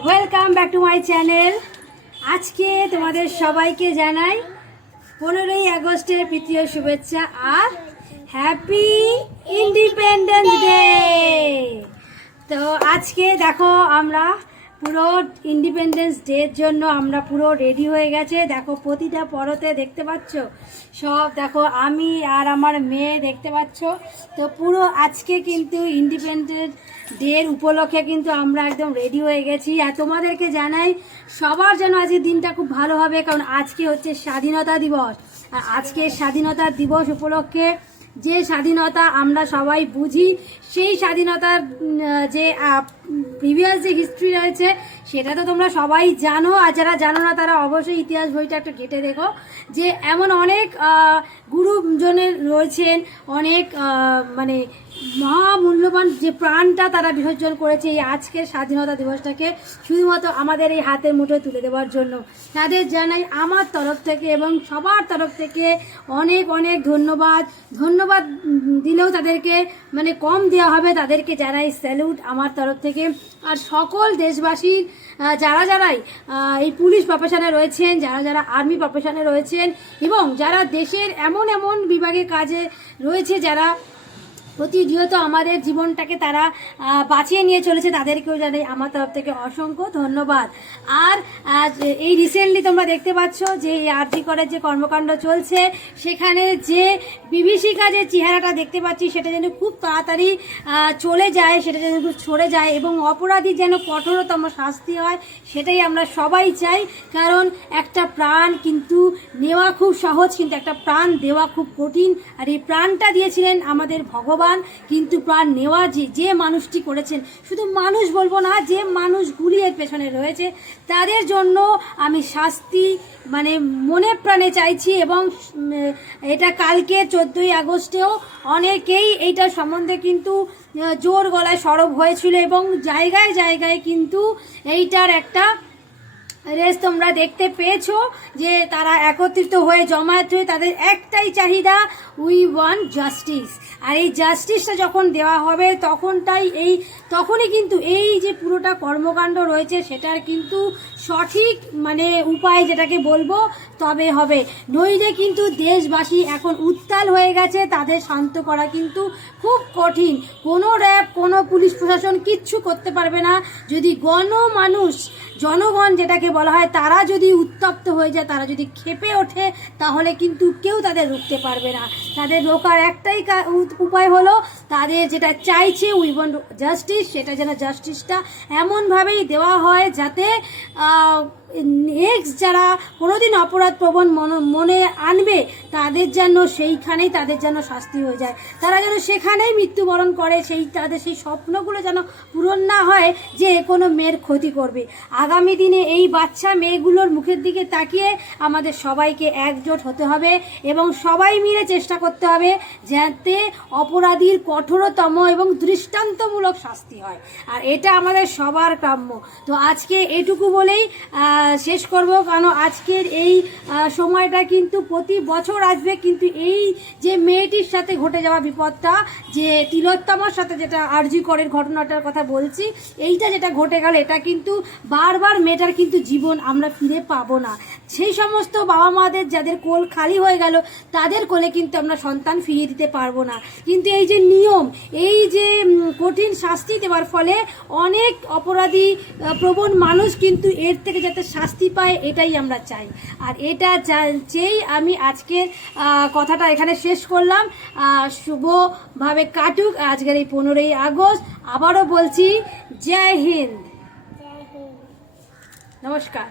Welcome back to my channel আজকে তোমাদের সবাইকে জানাই পনেরোই আগস্টের তৃতীয় শুভেচ্ছা আর হ্যাপি ইন্ডিপেন্ডেন্স ডে তো আজকে দেখো আমরা পুরো ইন্ডিপেন্ডেন্স ডের জন্য আমরা পুরো রেডি হয়ে গেছে। দেখো, প্রতিটা পরতে দেখতে পাচ্ছ? সব দেখো, আমি আর আমার মেয়ে দেখতে পাচ্ছ। তো পুরো আজকে কিন্তু ইন্ডিপেন্ডেন্স ডের উপলক্ষে কিন্তু আমরা একদম রেডি হয়ে গেছি। আর তোমাদেরকে জানাই, সবার যেন আজকে দিনটা খুব ভালো হবে, কারণ আজকে হচ্ছে স্বাধীনতা দিবস। আর আজকে স্বাধীনতা দিবস উপলক্ষে যে স্বাধীনতা আমরা সবাই বুঝি, সেই স্বাধীনতার যে প্রিভিয়াস যে হিস্ট্রি রয়েছে, সেটা তো তোমরা সবাই জানো, আর যারা জানো না, তারা অবশ্যই ইতিহাস বইটা একটু ঘেটে দেখো, যে এমন অনেক গুরুজনের রয়েছেন, অনেক মানে মহামূল্যবান যে প্রাণটা তারা বিসর্জন করেছে এই আজকের স্বাধীনতা দিবসটাকে, শুধুমাত্র আমাদের এই হাতের মুঠোয় তুলে দেওয়ার জন্য। তাদের জানাই আমার তরফ থেকে এবং সবার তরফ থেকে অনেক অনেক ধন্যবাদ। ধন্যবাদ দিলেও তাদেরকে মানে কম দেওয়া হবে, তাদেরকে জানাই স্যালুট আমার তরফ থেকে। আর সকল দেশবাসীর যারা যারাই এই পুলিশ প্রফেশনে রয়েছেন, যারা যারা আর্মি প্রফেশনে রয়েছেন এবং যারা দেশের এমন এমন বিভাগে কাজে রয়েছে, যারা প্রতিনিয়ত আমাদের জীবনটাকে তারা বাঁচিয়ে নিয়ে চলেছে, তাদেরকেও জানাই আমার তরফ থেকে অসংখ্য ধন্যবাদ। আর এই রিসেন্টলি তোমরা দেখতে পাচ্ছ যে এই আরজি করের যে কর্মকাণ্ড চলছে, সেখানে যে বিভীষিকা যে চেহারাটা দেখতে পাচ্ছি, সেটা যেন খুব তাড়াতাড়ি চলে যায়, সেটা যেন খুব সরে যায় এবং অপরাধী যেন কঠোরতম শাস্তি হয়, সেটাই আমরা সবাই চাই। কারণ একটা প্রাণ কিন্তু নেওয়া খুব সহজ, কিন্তু একটা প্রাণ দেওয়া খুব কঠিন। আর এই প্রাণটা দিয়েছিলেন আমাদের ভগবান। কিন্তু প্রাণ নেওয়া যে যে মানুষটি করেছেন, শুধু মানুষ বলব না, যে মানুষগুলি এর পেছনে রয়েছে, তাদের জন্য আমি শাস্তি মানে মনে প্রাণে চাইছি এবং এটা কালকে চোদ্দোই আগস্টেও অনেকেই এইটার সম্বন্ধে কিন্তু জোর গলায় সরব হয়েছিল এবং জায়গায় জায়গায় কিন্তু এইটার একটা রেস তোমরা দেখতে পেয়েছ যে তারা একত্রিত হয়ে জমায়েত হয়ে তাদের একটাই চাহিদা উই ওয়ান জাস্টিস আর এই জাস্টিসটা যখন দেওয়া হবে তখনটাই এই, তখনই কিন্তু এই যে পুরোটা কর্মকাণ্ড রয়েছে সেটার কিন্তু সঠিক মানে উপায় যেটাকে বলব তবে হবে। নইলে কিন্তু দেশবাসী এখন উত্তাল হয়ে গেছে, তাদের শান্ত করা কিন্তু খুব কঠিন। কোনো র্যাব, কোনো পুলিশ প্রশাসন কিচ্ছু করতে পারবে না। যদি গণ মানুষ জনগণ যেটাকে বলা হয়, তারা যদি উত্তপ্ত হয়ে যায়, তারা যদি খেপে ওঠে, তাহলে কিন্তু কেউ তাদের রুখতে পারবে না। তাদের রোকার একটাই উপায় হলো, তাদের যেটা চাইছে উই জাস্টিস, সেটা যেন জাস্টিসটা এমনভাবেই দেওয়া হয় যাতে নেক্সট যারা কোনোদিন অপরাধ প্রবণ মন- মনে আনবে, তাদের যেন সেইখানেই তাদের যেন শাস্তি হয়ে যায়। তারা যেন সেখানেই মৃত্যুবরণ করে, সেই তাদের সেই স্বপ্নগুলো যেন পূরণ না হয়, যে কোনো মেয়ের ক্ষতি করবে। আগামী দিনে এই বাচ্চা মেয়েগুলোর মুখের দিকে তাকিয়ে আমাদের সবাইকে একজোট হতে হবে এবং সবাই মিলে চেষ্টা করতে হবে যাতে অপরাধীর কঠোরতম এবং দৃষ্টান্তমূলক শাস্তি হয়। আর এটা আমাদের সবার কাম্য। তো আজকে এটুকু বলেই শেষ করব, কারণ আজকের এই সময়টা কিন্তু প্রতি বছর আসবে, কিন্তু এই যে মেয়েটির সাথে ঘটে যাওয়া বিপদটা, যে তিলোত্তমার সাথে যেটা আরজি করের ঘটনাটার কথা বলছি, এইটা যেটা ঘটে গেল, এটা কিন্তু বারবার মেয়েটার কিন্তু জীবন আমরা ফিরে পাবো না। সেই সমস্ত বাবা মাদের যাদের কোল খালি হয়ে গেল, তাদের কোলে কিন্তু আমরা সন্তান ফিরিয়ে দিতে পারব না। কিন্তু এই যে নিয়ম, এই যে কঠিন শাস্তি দেওয়ার ফলে অনেক অপরাধী প্রবণ মানুষ কিন্তু এর থেকে যাতে শাস্তি পায় এটাই আমরা চাই। আর এটা চেয়েই আমি আজকের কথাটা এখানে শেষ করলাম শুভভাবে কাটুক। আজকের এই পনেরোই আগস্ট আবারও বলছি জয় হিন্দ। নমস্কার।